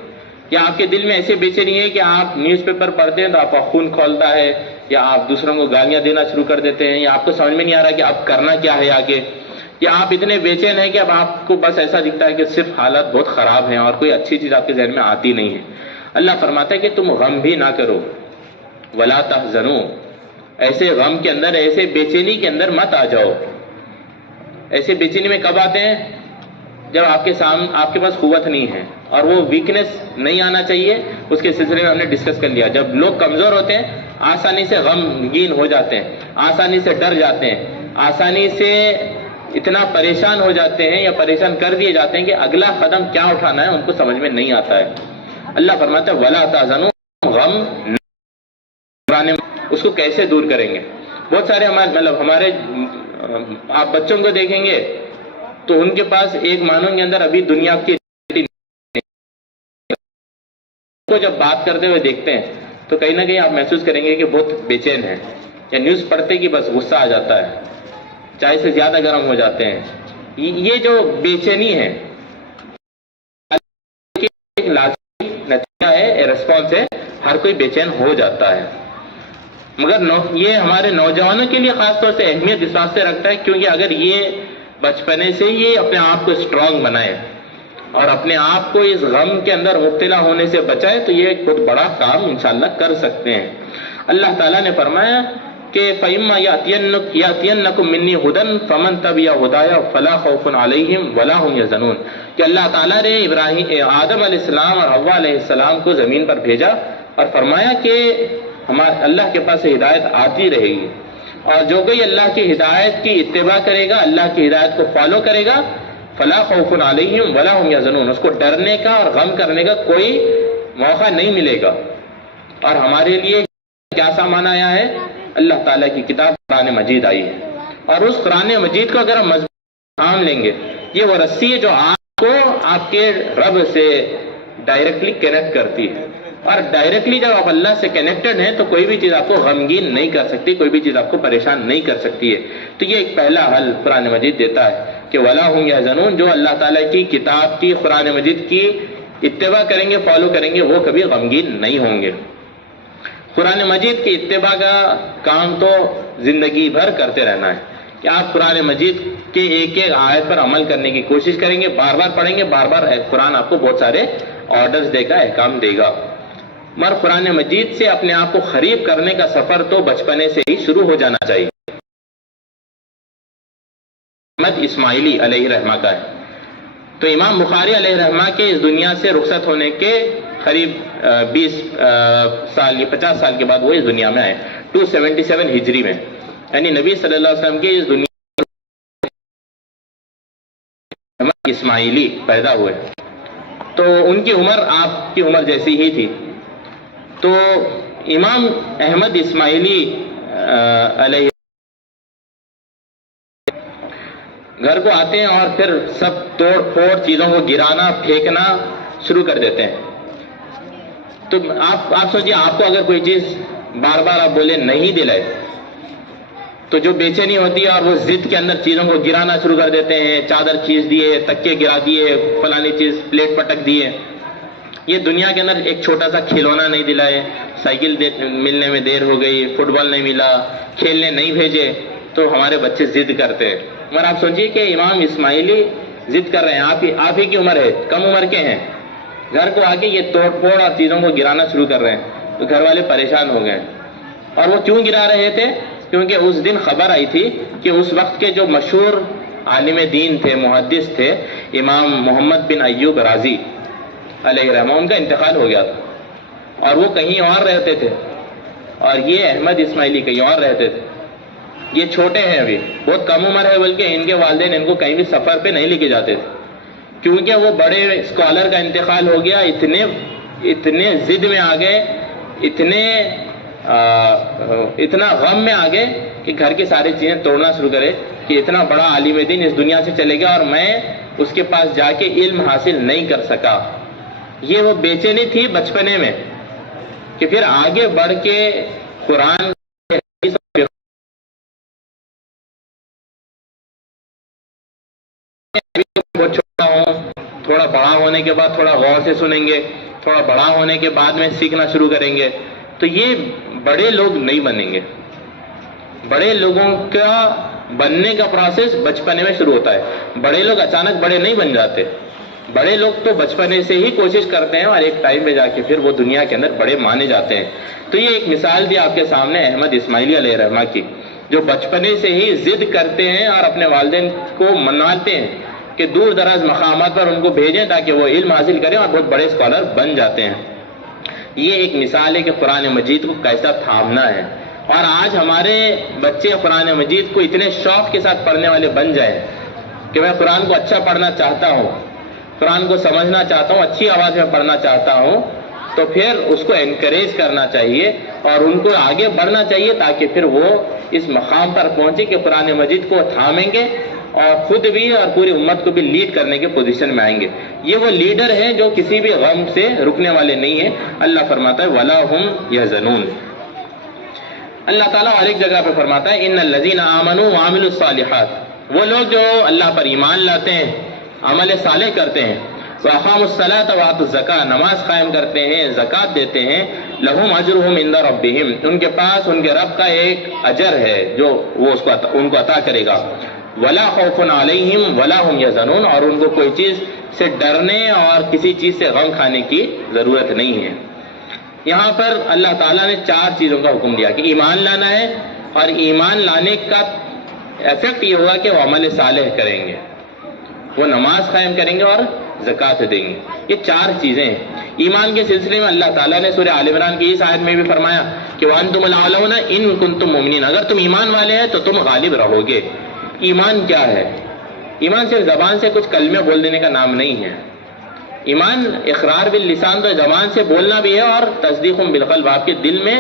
یا آپ کے دل میں ایسے بے چینی ہے کہ آپ نیوز پیپر پڑھتے ہیں تو آپ کا خون کھولتا ہے، یا آپ دوسروں کو گالیاں دینا شروع کر دیتے ہیں، یا آپ کو سمجھ میں نہیں آ رہا کہ آپ کرنا کیا ہے آگے، یا آپ اتنے بے چین ہیں کہ اب آپ کو بس ایسا دکھتا ہے کہ صرف حالات بہت خراب ہیں اور کوئی اچھی چیز آپ کے ذہن میں آتی نہیں ہے۔ اللہ فرماتا ہے کہ تم غم بھی نہ کرو، ولا تحزنوا، ایسے غم کے اندر، ایسے بے چینی کے اندر مت آ جاؤ۔ ایسے بے چینی میں کب آتے ہیں؟ جب آپ کے پاس قوت نہیں ہے اور وہ ویکنس نہیں آنا چاہیے، اس کے سلسلے میں ہم نے ڈسکس کر لیا. جب لوگ کمزور ہوتے ہیں آسانی سے غمگین ہو جاتے ہیں، آسانی سے ڈر جاتے ہیں، آسانی سے اتنا پریشان ہو جاتے ہیں یا پریشان کر دیے جاتے ہیں کہ اگلا قدم کیا اٹھانا ہے ان کو سمجھ میں نہیں آتا ہے. اللہ فرماتا ہے وَلَا تَحْزَنُوا، غم اس کو کیسے دور کریں گے؟ بہت سارے ہمارے آپ بچوں کو دیکھیں گے تو ان کے پاس ایک معنوں کے اندر ابھی دنیا کی کو جب بات کرتے ہوئے دیکھتے ہیں تو کہیں نہ کہیں آپ محسوس کریں گے کہ بہت بے چین ہے، یا نیوز پڑھتے کہ بس غصہ آ جاتا ہے، چائے سے زیادہ گرم ہو جاتے ہیں. یہ جو بے چینی ہے ایک لازمی نتیجہ ہے، ریسپانس ہے، ہر کوئی بے چین ہو جاتا ہے. مگر یہ ہمارے نوجوانوں کے لیے خاص طور سے اہمیت اس واسطے رکھتا ہے کیونکہ اگر یہ بچپنے سے یہ اپنے آپ کو اسٹرانگ بنائے اور اپنے آپ کو اس غم کے اندر مبتلا ہونے سے بچائے تو یہ ایک بہت بڑا کام انشاءاللہ کر سکتے ہیں. اللہ تعالیٰ نے فرمایا کہ فَإِمَّا يَأْتِيَنَّكُم مِّنِّي هُدًى فَمَن تَبِعَ هُدَايَ فَلَا خَوْفٌ عَلَيْهِمْ وَلَا هُمْ يَحْزَنُونَ کہ اللہ تعالیٰ نے آدم علیہ السلام اور حوا علیہ السلام کو زمین پر بھیجا اور فرمایا کہ اللہ کے پاس سے ہدایت آتی رہے گی، اور جو کوئی اللہ کی ہدایت کی اتباع کرے گا، اللہ کی ہدایت کو فالو کرے گا، فلا خوف علیہم ولا هم یحزنون، اس کو ڈرنے کا اور غم کرنے کا کوئی موقع نہیں ملے گا. اور ہمارے لیے کیا سامان آیا ہے؟ اللہ تعالیٰ کی کتاب قرآن مجید آئی ہے، اور اس قرآن مجید کو اگر ہم مضبوط تھام لیں گے، یہ وہ رسی ہے جو آپ کو آپ کے رب سے ڈائریکٹلی کنیکٹ کرتی ہے. اور ڈائریکٹلی جب آپ اللہ سے کنیکٹڈ ہیں تو کوئی بھی چیز آپ کو غمگین نہیں کر سکتی، کوئی بھی چیز آپ کو پریشان نہیں کر سکتی ہے. تو یہ ایک پہلا حل قرآن مجید دیتا ہے کہ وَلَا هُمْ يَحْزَنُونَ، جو اللہ تعالیٰ کی کتاب کی قرآن مجید کی اتباع کریں گے، فالو کریں گے، وہ کبھی غمگین نہیں ہوں گے. قرآن مجید کی اتباع کا کام تو زندگی بھر کرتے رہنا ہے کہ آپ قرآن مجید کے ایک ایک آیت پر عمل کرنے کی کوشش کریں گے، بار بار پڑھیں گے، بار بار قرآن آپ کو بہت سارے آرڈرز دے گا، احکام دے گا. مگر قرآن مجید سے اپنے آپ کو قریب کرنے کا سفر تو بچپنے سے ہی شروع ہو جانا چاہیے. احمد اسماعیلی علیہ رحمہ کا ہے. تو امام بخاری علیہ رحمہ کے اس دنیا سے رخصت ہونے کے قریب 20 سال یا 50 سال کے بعد وہ اس دنیا میں آئے 277 ہجری میں، یعنی نبی صلی اللہ علیہ وسلم کے اس دنیا احمد اسماعیلی پیدا ہوئے. تو ان کی عمر آپ کی عمر جیسی ہی تھی. تو امام احمد اسماعیلی علیہ گھر کو آتے ہیں اور پھر سب توڑ پھوڑ چیزوں کو گرانا پھینکنا شروع کر دیتے ہیں. تو آپ سوچیے آپ کو اگر کوئی چیز بار بار آپ بولے نہیں دلائے تو جو بے چینی ہوتی ہے اور وہ ضد کے اندر چیزوں کو گرانا شروع کر دیتے ہیں، چادر چیز دیے، تکے گرا دیے، فلانی چیز پلیٹ پٹک دیے. یہ دنیا کے اندر ایک چھوٹا سا کھلونا نہیں دلائے، سائیکل ملنے میں دیر ہو گئی، فٹ بال نہیں ملا، کھیلنے نہیں بھیجے تو ہمارے بچے ضد کرتے ہیں. مگر آپ سوچیے کہ امام اسماعیلی ضد کر رہے ہیں، آپ ہی کی عمر ہے، کم عمر کے ہیں، گھر کو آ کے یہ توڑ پھوڑ اور چیزوں کو گرانا شروع کر رہے ہیں. تو گھر والے پریشان ہو گئے. اور وہ کیوں گرا رہے تھے؟ کیونکہ اس دن خبر آئی تھی کہ اس وقت کے جو مشہور عالم دین تھے، محدث تھے، امام محمد بن ایوب رازی علیہ رحمہ، ان کا انتقال ہو گیا تھا اور وہ کہیں اور رہتے تھے اور یہ احمد اسماعیلی کہیں اور رہتے تھے. یہ چھوٹے ہیں، ابھی بہت کم عمر ہے، بلکہ ان کے والدین ان کو کہیں بھی سفر پہ نہیں لے کے جاتے تھے کیونکہ وہ بڑے اسکالر کا انتقال ہو گیا. اتنے ضد میں آ گئے، اتنا غم میں آ گئے کہ گھر کی ساری چیزیں توڑنا شروع کرے کہ اتنا بڑا عالم دین اس دنیا سے چلے گیا اور میں اس کے پاس جا کے علم حاصل نہیں کر سکا. یہ وہ بے چینی تھی بچپنے میں کہ پھر آگے بڑھ کے قرآن بہت چھوٹا ہوں، تھوڑا بڑا ہونے کے بعد تھوڑا غور سے سنیں گے، تھوڑا بڑا ہونے کے بعد میں سیکھنا شروع کریں گے. تو یہ بڑے لوگ نہیں بنیں گے. بڑے لوگوں کا بننے کا پروسیس بچپنے میں شروع ہوتا ہے. بڑے لوگ اچانک بڑے نہیں بن جاتے. بڑے لوگ تو بچپنے سے ہی کوشش کرتے ہیں اور ایک ٹائم میں جا کے پھر وہ دنیا کے اندر بڑے مانے جاتے ہیں. تو یہ ایک مثال بھی آپ کے سامنے احمد اسماعیلی علیہ رحمہ کی، جو بچپنے سے ہی ضد کرتے ہیں اور اپنے والدین کو مناتے ہیں کہ دور دراز مقامات پر ان کو بھیجیں تاکہ وہ علم حاصل کریں اور بہت بڑے اسکالر بن جاتے ہیں. یہ ایک مثال ہے کہ قرآن مجید کو کیسا تھامنا ہے. اور آج ہمارے بچے قرآن مجید کو اتنے شوق کے ساتھ پڑھنے والے بن جائیں کہ میں قرآن کو اچھا پڑھنا چاہتا ہوں, قرآن کو سمجھنا چاہتا ہوں, اچھی آواز میں پڑھنا چاہتا ہوں, تو پھر اس کو انکریج کرنا چاہیے اور ان کو آگے بڑھنا چاہیے تاکہ پھر وہ اس مقام پر پہنچے کہ قرآن مجید کو تھامیں گے اور خود بھی اور پوری امت کو بھی لیڈ کرنے کے پوزیشن میں آئیں گے. یہ وہ لیڈر ہیں جو کسی بھی غم سے رکنے والے نہیں ہیں. اللہ فرماتا ہے وَلَا هُمْ يَحْزَنُونَ. اللہ تعالیٰ اور ایک جگہ پہ فرماتا ہے اِنَّ الَّذِينَ آمَنُوا وَعَمِلُوا الصَّالِحَاتِ, وہ لوگ جو اللہ پر ایمان لاتے ہیں, عمل صالح کرتے ہیں, وَأَقَامُوا الصَّلَاةَ وَآتُوا الزَّكَاةَ, نماز قائم کرتے ہیں, زکوٰۃ دیتے ہیں, لَهُمْ أَجْرُهُمْ عِندَ رَبِّهِمْ, ان کے پاس ان کے رب کا ایک اجر ہے جو وہ ان کو عطا کرے گا. وَلَا خَوْفٌ عَلَيْهِمْ وَلَا هُمْ يَحْزَنُونَ, اور ان کو کوئی چیز سے ڈرنے اور کسی چیز سے غم کھانے کی ضرورت نہیں ہے. یہاں پر اللہ تعالیٰ نے 4 چیزوں کا حکم دیا کہ ایمان لانا ہے, اور ایمان لانے کا ایفیکٹ یہ ہوگا کہ وہ عمل صالح کریں گے, وہ نماز قائم کریں گے اور زکوٰۃ دیں گے. یہ 4 چیزیں ہیں. ایمان کے سلسلے میں اللہ تعالیٰ نے سورہ آل عمران کی اس آیت میں بھی فرمایا کہ وَأَنْتُمُ الْأَعْلَوْنَ إِن كُنتُم مُؤْمِنِينَ, اگر تم ایمان والے ہیں تو تم غالب رہو گے. ایمان کیا ہے؟ ایمان صرف زبان سے کچھ کلمے بول دینے کا نام نہیں ہے. ایمان اقرار باللسان, تو زبان سے بولنا بھی ہے, اور تصدیق بالقلب, آپ کے دل میں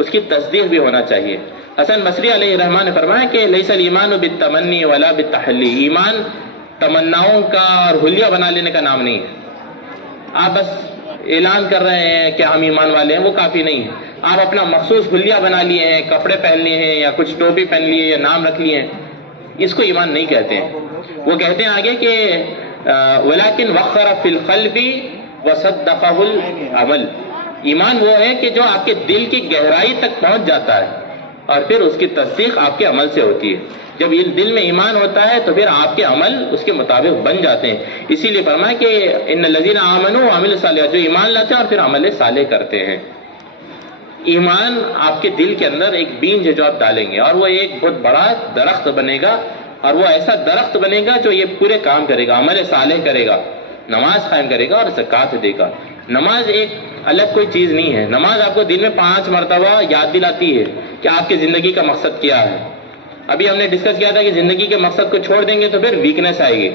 اس کی تصدیق بھی ہونا چاہیے. حسن بصری علیہ الرحمٰن نے فرمایا کہ لیس الایمان بالتمنی ولا بالتحلی, ایمان تمناؤں کا اور حلیہ بنا لینے کا نام نہیں ہے. آپ بس اعلان کر رہے ہیں کہ ہم ایمان والے ہیں, وہ کافی نہیں ہے. آپ اپنا مخصوص حلیہ بنا لیے ہیں, کپڑے پہن لیے ہیں یا کچھ ٹوپی پہن لیے یا نام رکھ لیے ہیں, اس کو ایمان نہیں کہتے ہیں. وہ کہتے ہیں آگے کہ ولیکن وقر فی القلب وصدقہ العمل, ایمان وہ ہے کہ جو آپ کے دل کی گہرائی تک پہنچ جاتا ہے اور پھر اس کی تصدیق آپ کے عمل سے ہوتی ہے. جب دل میں ایمان ہوتا ہے تو پھر آپ کے عمل اس کے مطابق بن جاتے ہیں. اسی لیے فرمایا کہ ان الذین آمنوا وعملوا الصالحات, جو ایمان لاتے ہیں اور پھر عمل صالح کرتے ہیں. ایمان آپ کے دل کے اندر ایک بیج ہے جو آپ ڈالیں گے, اور وہ ایک بہت بڑا درخت بنے گا, اور وہ ایسا درخت بنے گا جو یہ پورے کام کرے گا, عمل صالح کرے گا, نماز قائم کرے گا اور زکوٰۃ دے گا. نماز ایک الگ کوئی چیز نہیں ہے. نماز آپ کو دن میں 5 مرتبہ یاد دلاتی ہے کہ آپ کی زندگی کا مقصد کیا ہے. ابھی ہم نے ڈسکس کیا تھا کہ زندگی کے مقصد کو چھوڑ دیں گے تو پھر ویکنیس آئے گی,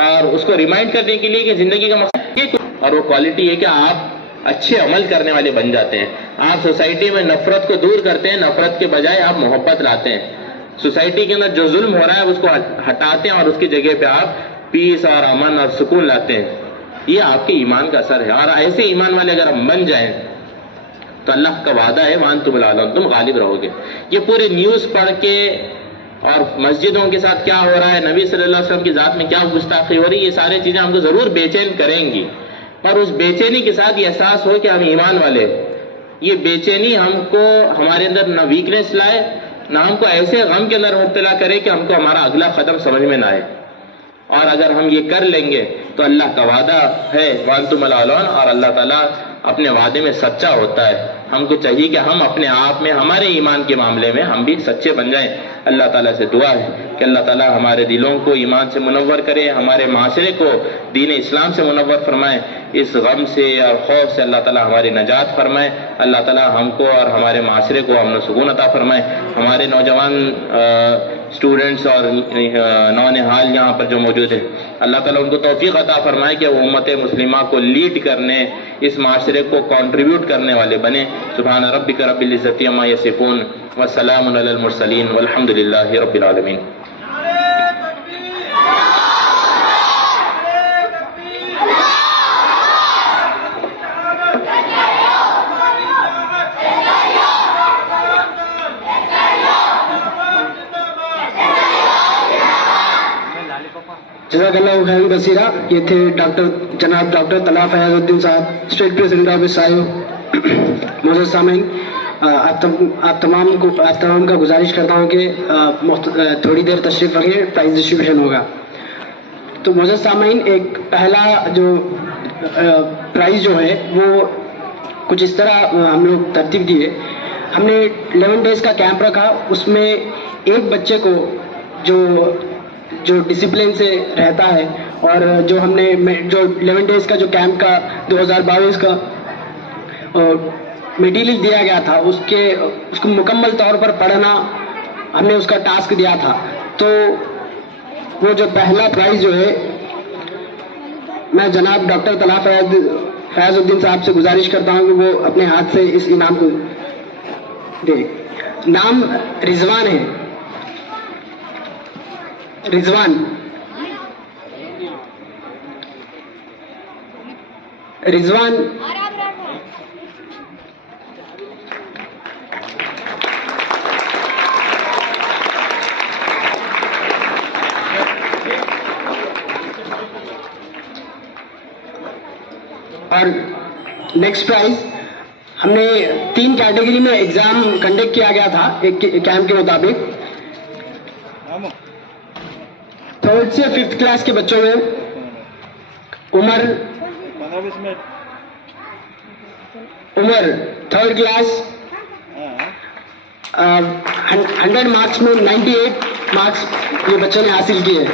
اور اس کو ریمائنڈ کرنے کے لیے کہ زندگی کا مقصد یہ, اور وہ کوالٹی ہے کہ آپ اچھے عمل کرنے والے بن جاتے ہیں. آپ سوسائٹی میں نفرت کو دور کرتے ہیں, نفرت کے بجائے آپ محبت لاتے ہیں. سوسائٹی کے اندر جو ظلم ہو رہا ہے اس کو ہٹاتے ہیں اور اس کی جگہ پہ آپ پیس اور امن اور سکون لاتے ہیں. یہ آپ کے ایمان کا اثر ہے. اور ایسے ایمان والے اگر ہم بن جائیں تو اللہ کا وعدہ ہے وَأَنْتُمُ الْأَعْلَوْنَ, تم غالب رہو گے. یہ پورے نیوز پڑھ کے اور مسجدوں کے ساتھ کیا ہو رہا ہے, نبی صلی اللہ علیہ وسلم کی ذات میں کیا گستاخی ہو رہی ہے, یہ ساری چیزیں ہم کو ضرور بے چین کریں گی. اور اس بے چینی کے ساتھ یہ احساس ہو کہ ہم ایمان والے, یہ بے چینی ہم کو ہمارے اندر نہ ویکنیس لائے, نہ ہم کو ایسے غم کے اندر مبتلا کرے کہ ہم کو ہمارا اگلا قدم سمجھ میں نہ آئے. اور اگر ہم یہ کر لیں گے تو اللہ کا وعدہ ہے وَأَنْتُمُ الْأَعْلَوْنَ, اور اللہ تعالیٰ اپنے وعدے میں سچا ہوتا ہے. ہم کو چاہیے کہ ہم اپنے آپ میں ہمارے ایمان کے معاملے میں ہم بھی سچے بن جائیں. اللہ تعالیٰ سے دعا ہے کہ اللہ تعالیٰ ہمارے دلوں کو ایمان سے منور کرے, ہمارے معاشرے کو دین اسلام سے منور فرمائے. اس غم سے اور خوف سے اللہ تعالیٰ ہماری نجات فرمائے. اللہ تعالیٰ ہم کو اور ہمارے معاشرے کو امن و سکون عطا فرمائے. ہمارے نوجوان اسٹوڈنٹس اور نونہال یہاں پر جو موجود ہیں, اللہ تعالیٰ ان کو توفیق عطا فرمائے کہ وہ امت مسلمہ کو لیڈ کرنے, اس معاشرے کو کنٹریبیوٹ کرنے والے بنے. سبحان ربک رب العزت عما یصفون وسلام علی المرسلین والحمد للہ رب العالمین. جزاک اللہ خیر بصیرہ. یہ تھے جناب ڈاکٹر طلحہ فیاض الدین صاحب, اسٹیٹ پریزیڈنٹ آف SIO. معزز سامعین, آپ تمام کا گزارش کرتا ہوں کہ تھوڑی دیر تشریف رکھیں, پرائز ڈسٹریبیوشن ہوگا. تو معزز سامعین, ایک پہلا جو پرائز جو ہے وہ کچھ اس طرح ہم لوگ ترتیب دیے. ہم نے 11 ڈیز کا کیمپ رکھا, اس میں ایک بچے کو جو جو ڈسپلن سے رہتا ہے، اور جو ہم نے جو 11 ڈیز کا جو کیمپ کا 2022 کا میٹیریل دیا گیا تھا، اس کو مکمل طور پر پڑھنا ہم نے اس کا ٹاسک دیا تھا. تو وہ جو پہلا پرائز جو ہے، میں جناب ڈاکٹر طلحہ فیاض الدین صاحب سے گزارش کرتا ہوں کہ وہ اپنے ہاتھ سے اس انعام کو دے. نام رضوان ہے. رضوان اور نیکسٹ پرائز ہم نے 3 کیٹیگری میں ایگزام کنڈکٹ کیا گیا تھا ایک کیمپ کے مطابق. 3rd سے 5th کلاس کے بچوں میں عمر 3rd کلاس 100 مارکس میں 98 مارکس یہ بچوں نے حاصل کیے.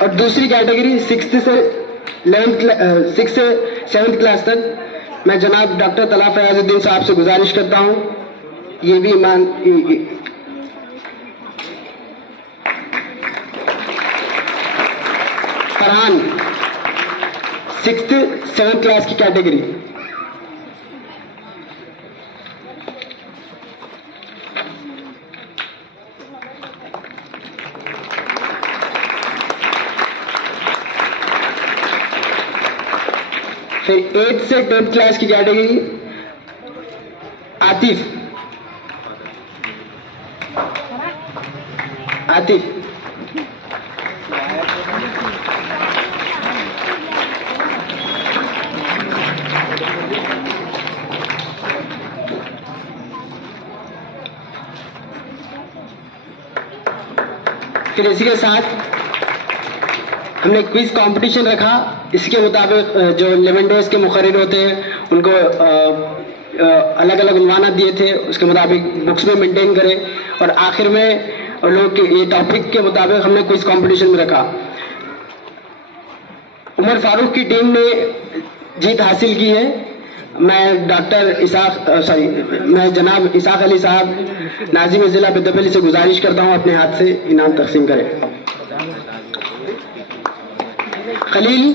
اور دوسری کیٹیگری 6 سے 7th کلاس تک میں جناب ڈاکٹر طلحہ فیاض الدین صاحب سے گزارش کرتا ہوں یہ بھی فرحان 6th 7th کلاس کی کیٹیگری. پھر 8th سے 10th کلاس کی کیٹیگری عاطف. پھر اسی کے ساتھ ہم نے کوئز کمپٹیشن رکھا. اس کے مطابق جو 11 ڈیز کے مقرر ہوتے ہیں ان کو الگ الگ عنوانات دیے تھے، اس کے مطابق بکس میں مینٹین کرے، اور آخر میں لوگ یہ ٹاپک کے مطابق ہم نے کوئز کمپٹیشن میں رکھا. عمر فاروق کی ٹیم نے جیت حاصل کی ہے. میں جناب اسحاق علی صاحب ناظم ضلع پیداپلی سے گزارش کرتا ہوں اپنے ہاتھ سے انعام تقسیم کریں. خلیل،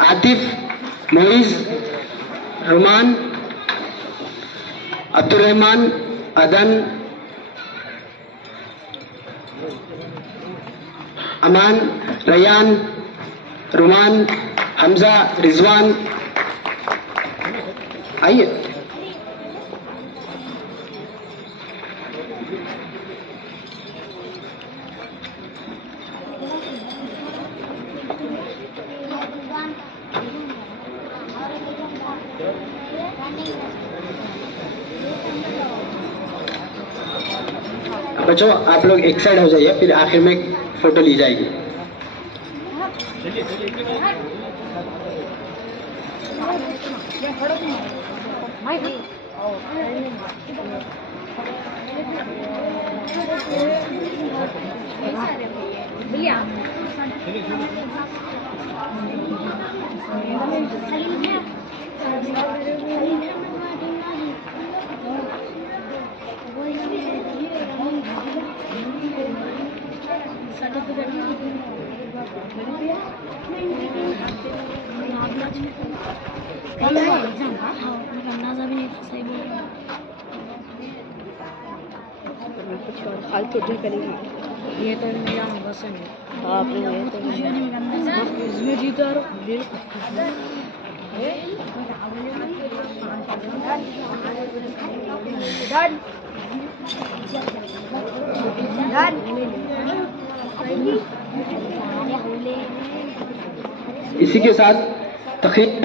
عاطف، معیز، رومان، عبد الرحمان، عدن، امان، ریان، رومان، حمزہ، رضوان. آئیے. بچوں آپ لوگ ایک سائڈ ہو جائیے، پھر آخر میں فوٹو لی جائے گی. یہ تو میرا بس میں جیتا اسی کے ساتھ تقریب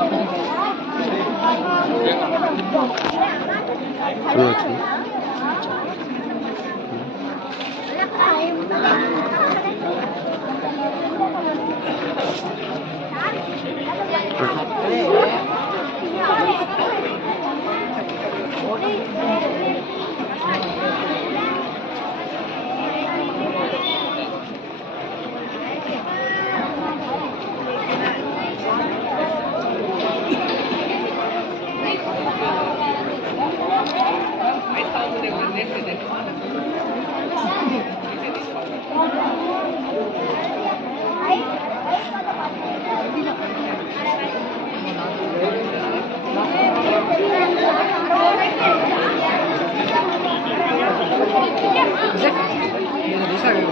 Bye.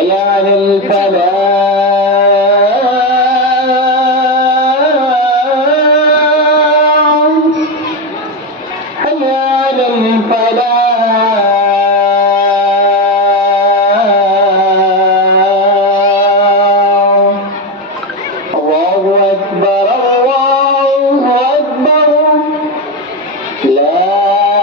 حي على الفلاح